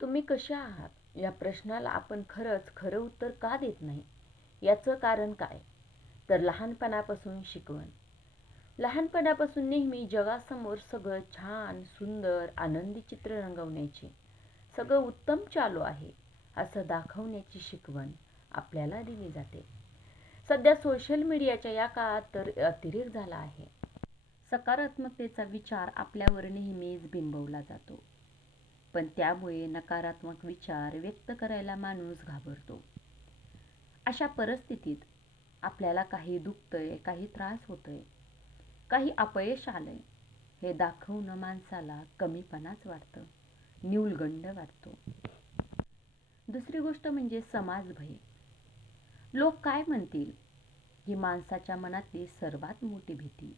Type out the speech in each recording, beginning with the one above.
तुम्ही कसे आहात? या प्रश्नाला आपण खरंच खरं उत्तर का देत नाही? याचं कारण काय? तर लहानपणापासून शिकवण. लहानपणापासून नेहमी जगासमोर सगळं छान सुंदर आनंदी चित्र रंगवण्याची सगळं उत्तम चालू आहे असं दाखवण्याची शिकवण आपल्याला दिली जाते. सध्या सोशल मीडियाच्या या काळात तर अतिरेक झाला आहे. सकारात्मकतेचा विचार आपल्यावर नेहमीच बिंबवला जातो. पण त्यामुळे नकारात्मक विचार व्यक्त करायला माणूस घाबरतो. अशा परिस्थितीत आपल्याला काही दुखतंय काही त्रास होतोय काही अपयश आलंय हे दाखवणं माणसाला कमीपणाच वाटतं न्यूलगंड वाटतो. दुसरी गोष्ट म्हणजे समाजभय लोक काय म्हणतील? ही माणसाच्या मनातली सर्वात मोठी भीती.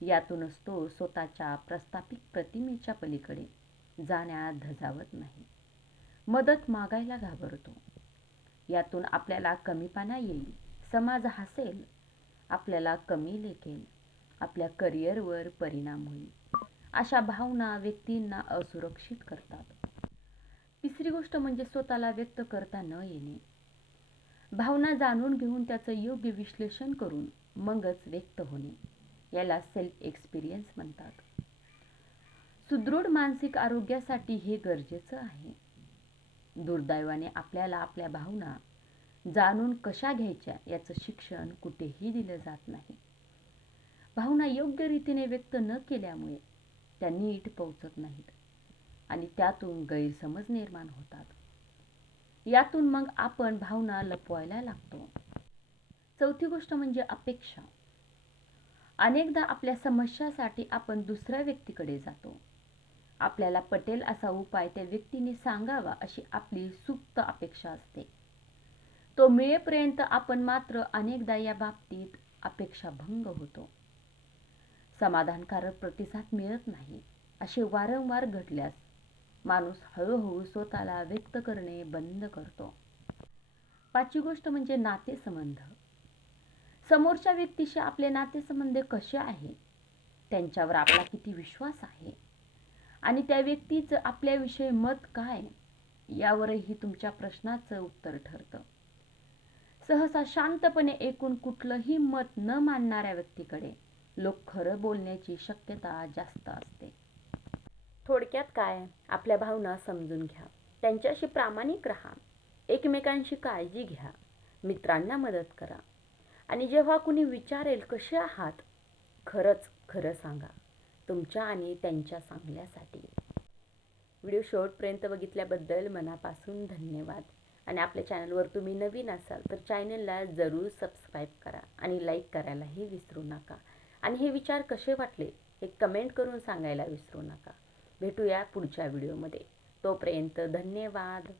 यातूनच तो स्वतःच्या प्रस्थापित प्रतिमेच्या पलीकडे जाण्यात धजावत नाही. मदत मागायला घाबरतो. यातून आपल्याला कमीपणा येईल समाज हसेल आपल्याला कमी लेखेल आपल्या करिअरवर परिणाम होईल अशा भावना व्यक्तींना असुरक्षित करतात. तिसरी गोष्ट म्हणजे स्वतःला व्यक्त करता न येणे. भावना जाणून घेऊन त्याचं योग्य विश्लेषण करून मगच व्यक्त होणे. याला सेल्फ एक्सपिरियन्स म्हणतात. सुदृढ मानसिक आरोग्यासाठी हे गरजेचं आहे. दुर्दैवाने आपल्याला आपल्या भावना जाणून कशा घ्यायच्या याचं शिक्षण कुठेही दिलं जात नाही. भावना योग्य रीतीने व्यक्त न केल्यामुळे त्या नीट पोचत नाहीत आणि त्यातून गैरसमज निर्माण होतात. यातून मग आपण भावना लपवायला लागतो. चौथी गोष्ट म्हणजे अपेक्षा. अनेकदा आपल्या समस्यासाठी आपण दुसऱ्या व्यक्तीकडे जातो. आपल्याला पटेल असा उपाय त्या व्यक्तीने सांगावा अशी आपली सुप्त अपेक्षा असते. तो मिळेपर्यंत आपण मात्र अनेकदा या बाबतीत अपेक्षा भंग होतो. समाधानकारक प्रतिसाद मिळत नाही असे वारंवार घडल्यास माणूस हळूहळू स्वतःला व्यक्त करणे बंद करतो. पाचवी गोष्ट म्हणजे नातेसंबंध. समोरच्या व्यक्तीशी आपले नातेसंबंध कसे आहे? त्यांच्यावर आपला किती विश्वास आहे? आणि त्या व्यक्तीचं आपल्याविषयी मत काय? यावरही तुमच्या प्रश्नाचं उत्तर ठरतं. सहसा शांतपणे एकूण कुठलंही मत न मानणाऱ्या व्यक्तीकडे लोक खरं बोलण्याची शक्यता जास्त असते. थोडक्यात काय? आपल्या भावना समजून घ्या. त्यांच्याशी प्रामाणिक राहा. एकमेकांशी काळजी घ्या. मित्रांना मदत करा. आणि जेव्हा कुणी विचारेल कसे आहात? खरंच खरं सांगा. तुमच्या आणि त्यांच्या चांगल्यासाठी व्हिडिओ शेवटपर्यंत बघितल्याबद्दल मनापासून धन्यवाद. आणि आपल्या चॅनलवर तुम्ही नवीन असाल तर चॅनलला जरूर सबस्क्राईब करा आणि लाईक करायलाही विसरू नका. आणि हे विचार कसे वाटले हे कमेंट करून सांगायला विसरू नका. भेटूया पुढच्या व्हिडिओमध्ये. तोपर्यंत धन्यवाद.